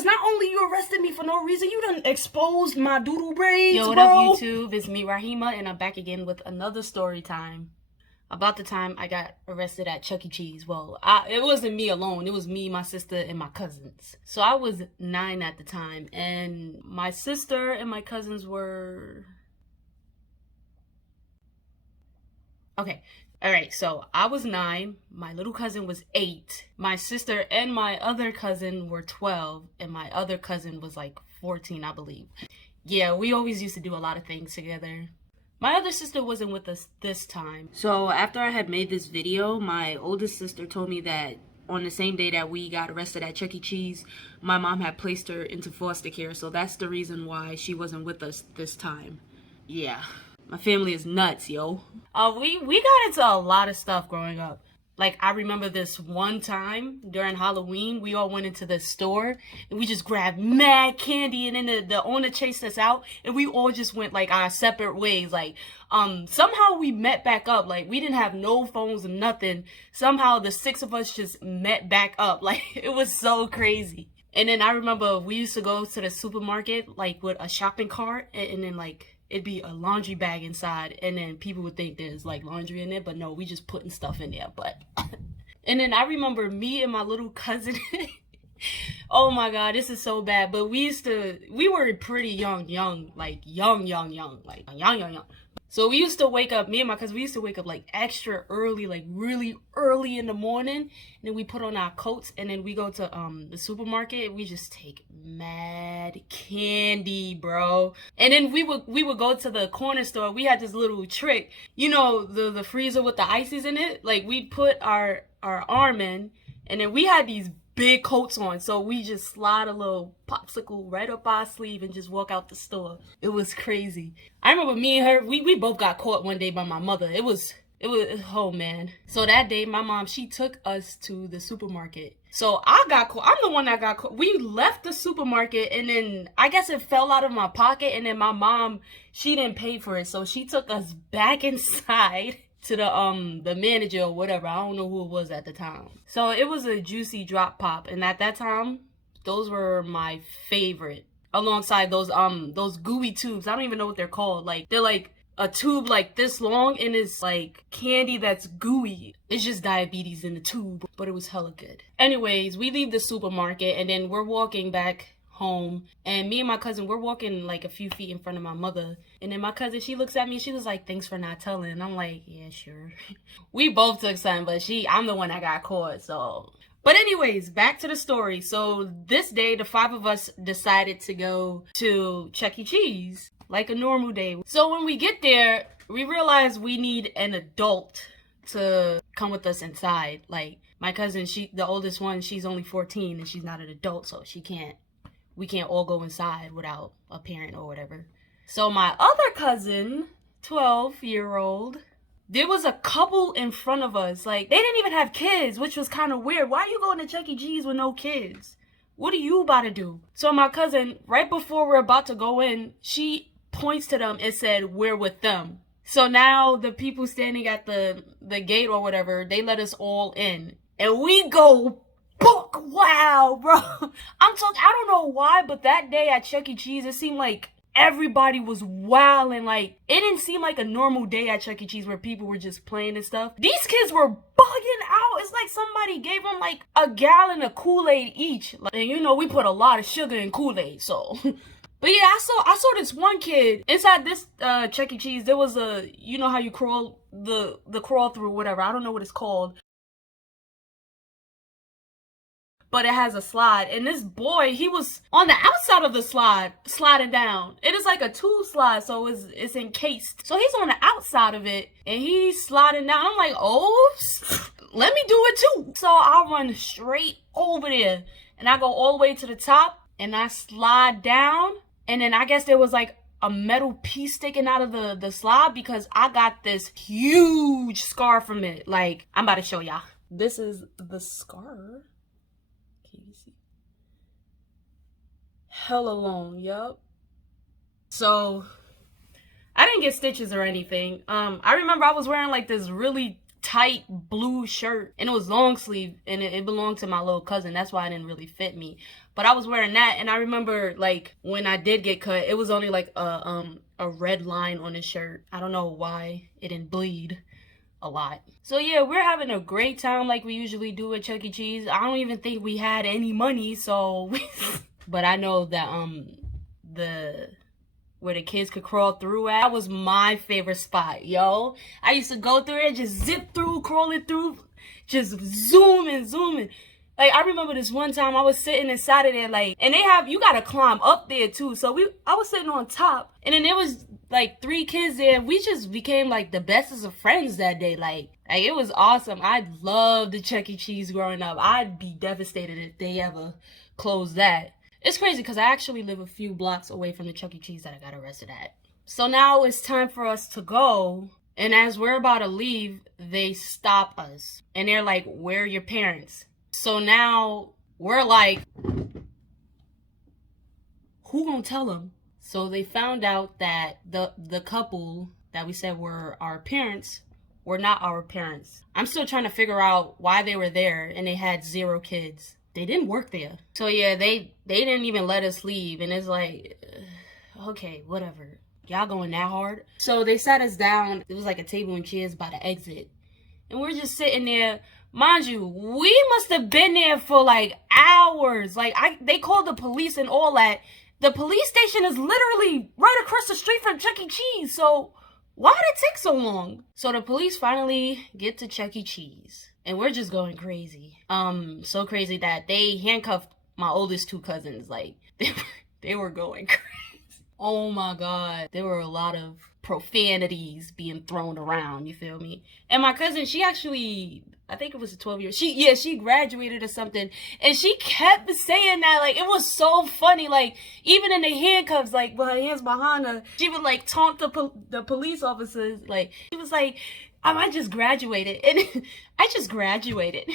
Because not only you arrested me for no reason, you done exposed my doodle braids, Yo, what bro. up, YouTube? It's me, Rahima, and I'm back again with another story time. About the time I got arrested at Chuck E. Cheese. Well, it wasn't me alone. It was me, my sister, and my cousins. So I was 9 at the time, and my sister and my cousins were... Okay. All right, so I was 9, my little cousin was 8, my sister and my other cousin were 12, and my other cousin was like 14, I believe. Yeah, we always used to do a lot of things together. My other sister wasn't with us this time. So after I had made this video, my oldest sister told me that on the same day that we got arrested at Chuck E. Cheese, my mom had placed her into foster care, so that's the reason why she wasn't with us this time. Yeah. My family is nuts, yo. We got into a lot of stuff growing up. Like, I remember this one time during Halloween, we all went into the store and we just grabbed mad candy, and then the owner chased us out and we all just went like our separate ways. Like, somehow we met back up. Like, we didn't have no phones or nothing. Somehow the 6 of us just met back up. Like, it was so crazy. And then I remember we used to go to the supermarket, like, with a shopping cart, and then, like, it'd be a laundry bag inside, and then people would think there's like laundry in it, but no, we just putting stuff in there. But and then I remember me and my little cousin oh my god, this is so bad, but we were pretty young, like young. So we used to wake up, me and my cousin, we used to wake up like extra early, like really early in the morning, and then we put on our coats, and then we go to the supermarket. We just take mad candy, bro. And then we would go to the corner store. We had this little trick, you know, the freezer with the ices in it. Like, we'd put our arm in, and then we had these big coats on, so we just slide a little popsicle right up our sleeve and just walk out the store. It was crazy. I remember me and her, we both got caught one day by my mother. It was, oh man. So that day, my mom, she took us to the supermarket. So I got caught. I'm the one that got caught. We left the supermarket, and then I guess it fell out of my pocket, and then my mom, she didn't pay for it, so she took us back inside to the manager or whatever. I don't know who it was at the time. So it was a juicy drop pop, and at that time, those were my favorite. Alongside those gooey tubes. I don't even know what they're called. Like, they're like a tube like this long, and it's like candy that's gooey. It's just diabetes in the tube, but it was hella good. Anyways, we leave the supermarket, and then we're walking back home, and me and my cousin, we're walking like a few feet in front of my mother, and then my cousin, she looks at me and she was like, "Thanks for not telling." And I'm like, "Yeah, sure." We both took something, but I'm the one that got caught. So, but anyways, back to the story. So this day, the 5 of us decided to go to Chuck E. Cheese like a normal day. So when we get there, we realize we need an adult to come with us inside. Like, my cousin, the oldest one, she's only 14 and she's not an adult, so we can't all go inside without a parent or whatever. So my other cousin, 12-year-old, there was a couple in front of us. Like, they didn't even have kids, which was kind of weird. Why are you going to Chuck E. Cheese with no kids? What are you about to do? So my cousin, right before we're about to go in, she points to them and said, "We're with them." So now the people standing at the gate or whatever, they let us all in. And we go book wow, bro. I don't know why, but that day at Chuck E. Cheese, it seemed like everybody was wilding. Like, it didn't seem like a normal day at Chuck E. Cheese where people were just playing and stuff. These kids were bugging out. It's like somebody gave them like a gallon of Kool-Aid each. Like, and you know, we put a lot of sugar in Kool-Aid, so. But yeah, I saw this one kid inside this Chuck E. Cheese. There was a, you know how you crawl the crawl through, whatever. I don't know what it's called, but it has a slide, and this boy, he was on the outside of the slide, sliding down. It is like a tube slide, so it's encased. So he's on the outside of it, and he's sliding down. I'm like, oh, let me do it too. So I run straight over there, and I go all the way to the top, and I slide down, and then I guess there was like a metal piece sticking out of the slide, because I got this huge scar from it. Like, I'm about to show y'all. This is the scar. Can you see? Hella long, yup. So I didn't get stitches or anything. I remember I was wearing like this really tight blue shirt, and it was long sleeve, and it belonged to my little cousin. That's why it didn't really fit me. But I was wearing that, and I remember, like, when I did get cut, it was only like a red line on his shirt. I don't know why it didn't bleed a lot. So yeah, we're having a great time like we usually do at Chuck E. Cheese. I don't even think we had any money, so but I know that the where the kids could crawl through at, that was my favorite spot, yo. I used to go through it, just zip through, crawling through, just zooming. Like, I remember this one time I was sitting inside of there, like, and you gotta climb up there too. So I was sitting on top, and then there was like 3 kids there. We just became like the bestest of friends that day. Like it was awesome. I loved the Chuck E. Cheese growing up. I'd be devastated if they ever closed that. It's crazy because I actually live a few blocks away from the Chuck E. Cheese that I got arrested at. So now it's time for us to go. And as we're about to leave, they stop us. And they're like, "Where are your parents?" So now we're like, who gonna tell them? So they found out that the couple that we said were our parents were not our parents. I'm still trying to figure out why they were there and they had 0 kids. They didn't work there. So yeah, they didn't even let us leave. And it's like, okay, whatever. Y'all going that hard? So they sat us down. It was like a table and chairs by the exit. And we're just sitting there. Mind you, we must have been there for like hours. Like they called the police and all that. The police station is literally right across the street from Chuck E. Cheese. So why did it take so long? So the police finally get to Chuck E. Cheese. And we're just going crazy. So crazy that they handcuffed my oldest 2 cousins. Like, they were going crazy. Oh my God. There were a lot of profanities being thrown around, you feel me? And my cousin, she actually, I think it was a 12-year, she graduated or something. And she kept saying that, like, it was so funny. Like, even in the handcuffs, like, with her hands behind her, she would, like, taunt the police officers. Like, she was like, I just graduated. And I just graduated.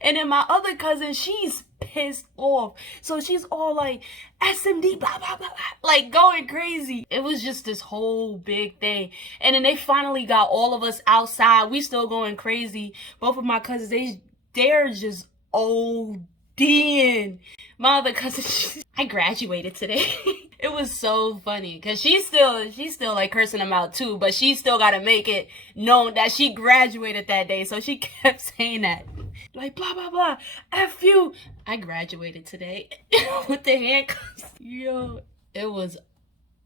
And then my other cousin, she's pissed off. So she's all like, SMD, blah, blah, blah, blah, like going crazy. It was just this whole big thing. And then they finally got all of us outside. We still going crazy. Both of my cousins, they're just ODing. My other cousin, I graduated today. It was so funny because she's still like cursing them out too, but she still got to make it known that she graduated that day. So she kept saying that, like, blah, blah, blah, F you. I graduated today with the handcuffs. Yo, it was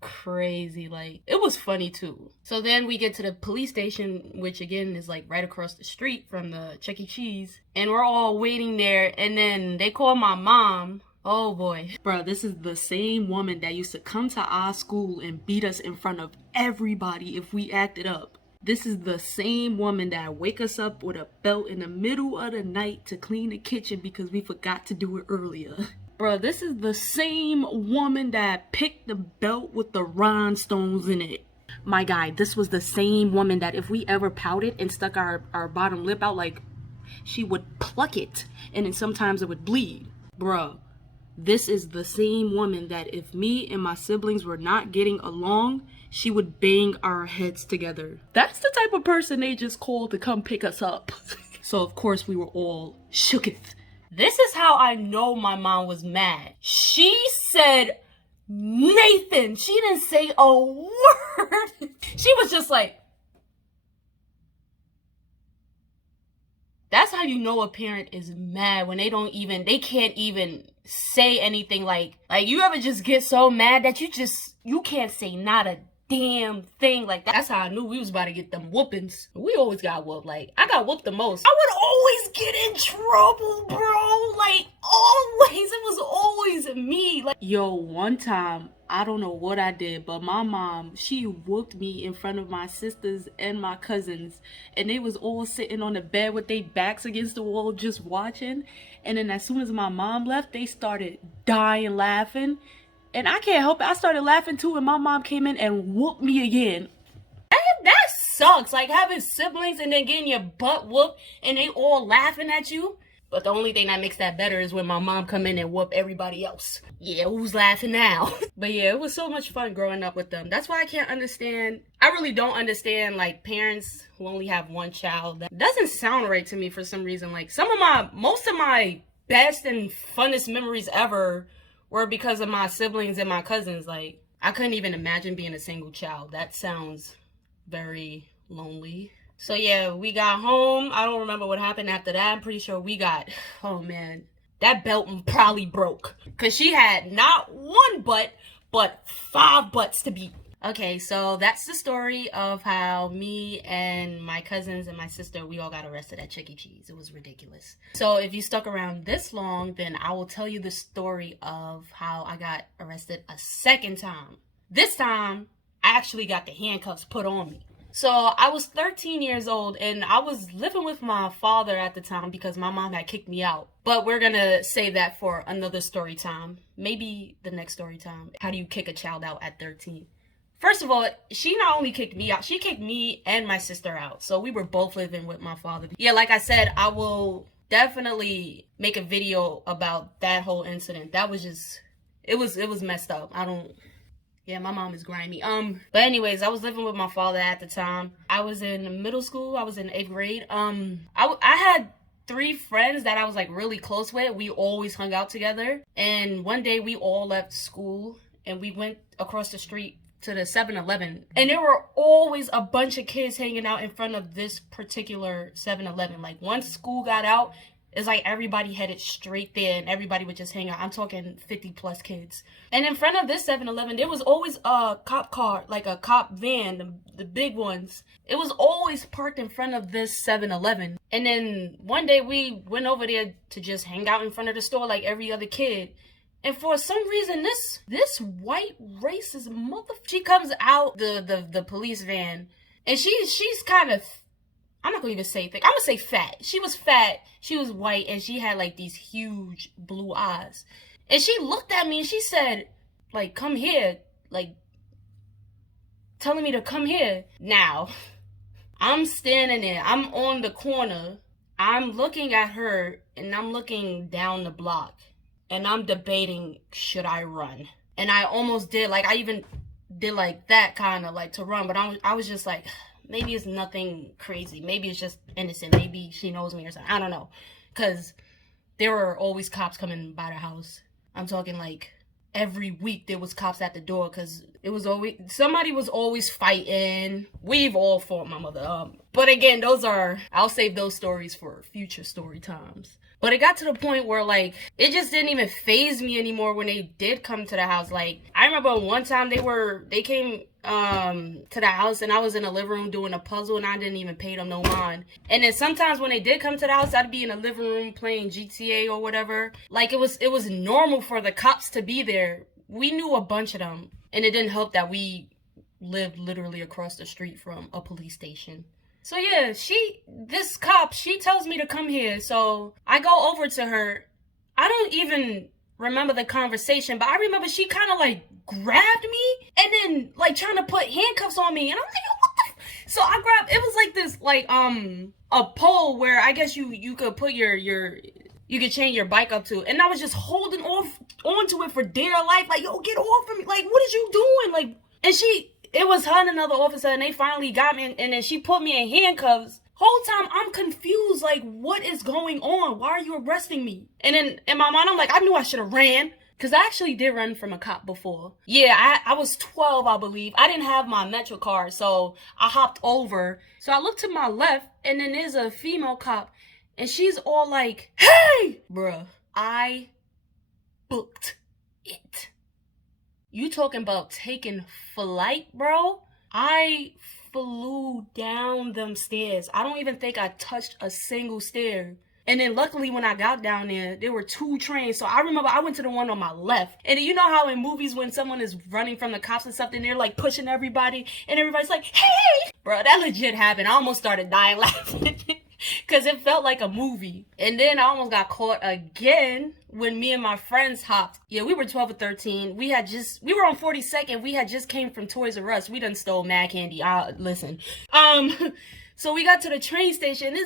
crazy. Like, it was funny too. So then we get to the police station, which again is like right across the street from the Chuck E. Cheese. And we're all waiting there. And then they call my mom. Oh boy. Bro, this is the same woman that used to come to our school and beat us in front of everybody if we acted up. This is the same woman that wake us up with a belt in the middle of the night to clean the kitchen because we forgot to do it earlier. Bro, this is the same woman that picked the belt with the rhinestones in it. My guy, this was the same woman that if we ever pouted and stuck our bottom lip out, like, she would pluck it and then sometimes it would bleed. Bro. This is the same woman that if me and my siblings were not getting along, she would bang our heads together. That's the type of person they just called to come pick us up. So of course we were all shooketh. This is how I know my mom was mad. She said, Nathan. She didn't say a word. She was just like, that's how you know a parent is mad, when they can't even say anything. Like you ever just get so mad that you can't say not a damn thing. Like, that's how I knew we was about to get them whoopings. We always got whooped. Like, I got whooped the most. I would always get in trouble, bro. Like, always. It was always me. Like, yo, one time, I don't know what I did, but my mom, she whooped me in front of my sisters and my cousins. And they was all sitting on the bed with their backs against the wall just watching. And then as soon as my mom left, they started dying laughing. And I can't help it. I started laughing too, and my mom came in and whooped me again. That sucks. Like, having siblings and then getting your butt whooped and they all laughing at you. But the only thing that makes that better is when my mom come in and whoop everybody else. Yeah, who's laughing now? But yeah, it was so much fun growing up with them. That's why I really don't understand, like, parents who only have one child. That doesn't sound right to me for some reason. Like, most of my best and funnest memories ever were because of my siblings and my cousins. Like, I couldn't even imagine being a single child. That sounds very lonely. So yeah, we got home. I don't remember what happened after that. I'm pretty sure oh man, that belt probably broke. Cause she had not one butt, but 5 butts to beat. Okay, so that's the story of how me and my cousins and my sister, we all got arrested at Chuck E. Cheese. It was ridiculous. So if you stuck around this long, then I will tell you the story of how I got arrested a second time. This time, I actually got the handcuffs put on me. So I was 13 years old and I was living with my father at the time because my mom had kicked me out. But we're gonna save that for another story time. Maybe the next story time. How do you kick a child out at 13? First of all, she not only kicked me out, she kicked me and my sister out. So we were both living with my father. Yeah, like I said, I will definitely make a video about that whole incident. That was just, it was messed up. Yeah, my mom is grimy. But anyways, I was living with my father at the time. I was in middle school. I was in 8th grade. I had 3 friends that I was like really close with. We always hung out together. And one day we all left school and we went across the street to the 7-Eleven. And there were always a bunch of kids hanging out in front of this particular 7-Eleven. Like once school got out, it's like everybody headed straight there and everybody would just hang out. I'm talking 50 plus kids. And in front of this 7-Eleven, there was always a cop car, like a cop van, the big ones. It was always parked in front of this 7-Eleven. And then one day we went over there to just hang out in front of the store like every other kid. And for some reason, this white racist she comes out the police van and she's kind of, I'm not gonna even say thick. I'm gonna say fat. She was fat. She was white, and she had like these huge blue eyes. And she looked at me and she said, like, come here, like, telling me to come here. Now, I'm standing there. I'm on the corner. I'm looking at her, and I'm looking down the block, and I'm debating, should I run? And I almost did. Like, I even did like that kind of like to run, but I was just like, maybe it's nothing crazy. Maybe it's just innocent. Maybe she knows me or something. I don't know. Because there were always cops coming by the house. I'm talking like every week there was cops at the door because it was always, somebody was always fighting. We've all fought my mother. But again, I'll save those stories for future story times. But it got to the point where, like, it just didn't even faze me anymore when they did come to the house. Like, I remember one time they came to the house and I was in the living room doing a puzzle and I didn't even pay them no mind. And then sometimes when they did come to the house, I'd be in the living room playing GTA or whatever. Like, it was normal for the cops to be there. We knew a bunch of them. And it didn't help that we lived literally across the street from a police station. So yeah, this cop, she tells me to come here. So I go over to her. I don't even remember the conversation, but I remember she kind of like grabbed me and then like trying to put handcuffs on me. And I'm like, what the? So I grabbed, it was like this, like, a pole where I guess you could put you could chain your bike up to. And I was just holding onto it for dear life. Like, yo, get off of me. Like, what is you doing? Like, and it was her and another officer, and they finally got me, and then she put me in handcuffs. Whole time, I'm confused, like, what is going on? Why are you arresting me? And then, in my mind, I'm like, I knew I should have ran, because I actually did run from a cop before. Yeah, I was 12, I believe. I didn't have my Metro card, so I hopped over. So I looked to my left, and then there's a female cop, and she's all like, hey! Bruh, I booked it. You talking about taking flight, bro? I flew down them stairs. I don't even think I touched a single stair. And then luckily when I got down there were 2 trains. So I remember I went to the one on my left. And you know how in movies when someone is running from the cops and something, they're like pushing everybody and everybody's like, hey! Bro, that legit happened. I almost started dying laughing. Because it felt like a movie. And then I almost got caught again when me and my friends hopped. Yeah, we were 12 or 13. We were on 42nd. We had just came from Toys R Us. We done stole mad candy. Listen. So we got to the train station.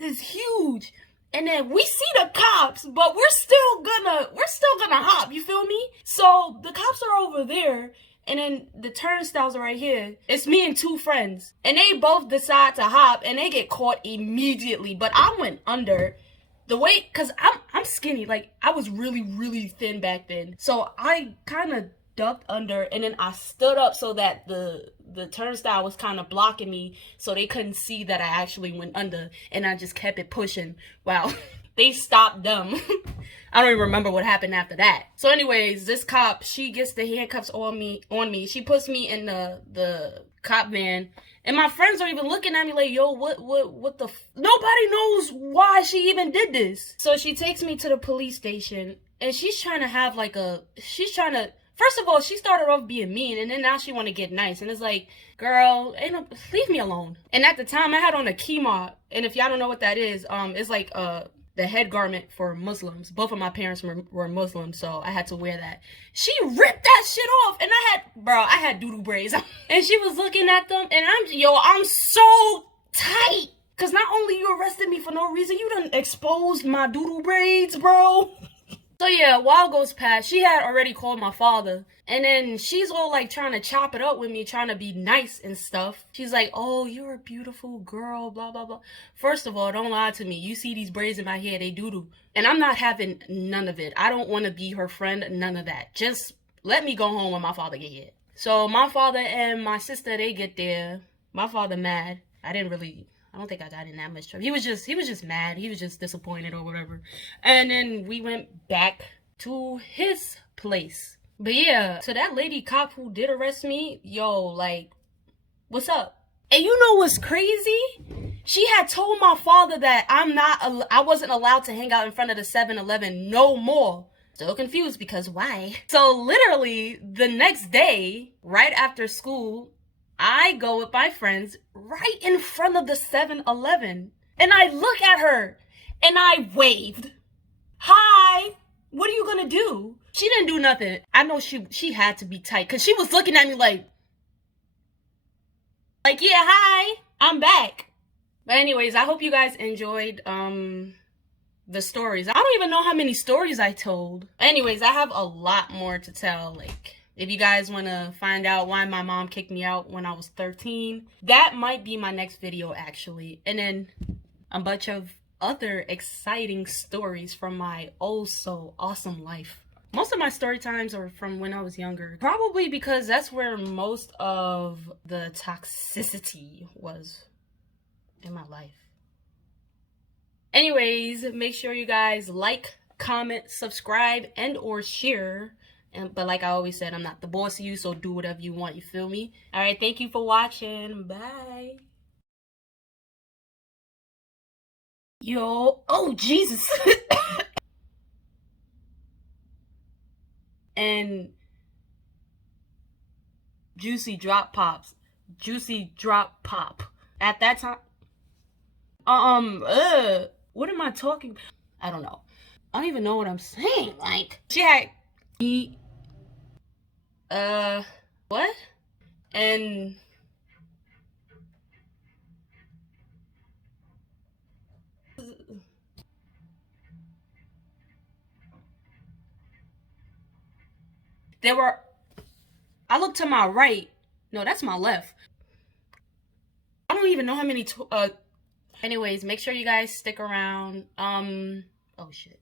It's huge. And then we see the cops, but we're still gonna hop, you feel me? So the cops are over there, and then the turnstiles are right here. It's me and two friends. And they both decide to hop, and they get caught immediately. But I went under. The way, cause I'm skinny, like I was really, really thin back then. So I kind of ducked under, and then I stood up so that the turnstile was kind of blocking me, so they couldn't see that I actually went under, and I just kept it pushing. Wow. They stopped them. I don't even remember what happened after that. So anyways, this cop, she gets the handcuffs on me. She puts me in the cop van. And my friends are even looking at me like, yo, what the nobody knows why she even did this. So she takes me to the police station, and she's trying to have like first of all, she started off being mean, and then now she want to get nice. And it's like, girl, leave me alone. And at the time, I had on a kima. And if y'all don't know what that is, it's like the head garment for Muslims. Both of my parents were Muslims, so I had to wear that. She ripped that shit off, and I had doo-doo braids. And she was looking at them, and I'm so tight. Cause not only you arrested me for no reason, you done exposed my doo-doo braids, bro. So yeah, a while goes past. She had already called my father. And then she's all like trying to chop it up with me, trying to be nice and stuff. She's like, oh, you're a beautiful girl, blah, blah, blah. First of all, don't lie to me. You see these braids in my hair, they doo-doo. And I'm not having none of it. I don't want to be her friend, none of that. Just let me go home when my father get here. So my father and my sister, they get there. My father mad. I don't think I got in that much trouble. He was just mad. He was just disappointed or whatever. And then we went back to his place. But yeah, to that lady cop who did arrest me, yo, like, what's up? And you know what's crazy? She had told my father that I wasn't allowed to hang out in front of the 7-Eleven no more. Still confused because why? So literally the next day, right after school, I go with my friends right in front of the 7-Eleven. And I look at her and I waved. Hi, what are you gonna do? She didn't do nothing. I know she had to be tight because she was looking at me like, yeah, hi, I'm back. But anyways, I hope you guys enjoyed the stories. I don't even know how many stories I told. Anyways, I have a lot more to tell. Like, if you guys want to find out why my mom kicked me out when I was 13, that might be my next video, actually. And then a bunch of other exciting stories from my oh so awesome life. Most of my story times are from when I was younger. Probably because that's where most of the toxicity was in my life. Anyways, make sure you guys like, comment, subscribe, and or share. But like I always said, I'm not the boss of you, so do whatever you want, you feel me? Alright, thank you for watching. Bye. Yo, oh Jesus. And juicy drop pops. Juicy drop pop. At that time, what am I talking? I don't know. I don't even know what I'm saying. Like, she had what? And there were, I looked to my right. No, that's my left. I don't even know how many anyways, make sure you guys stick around. Oh shit.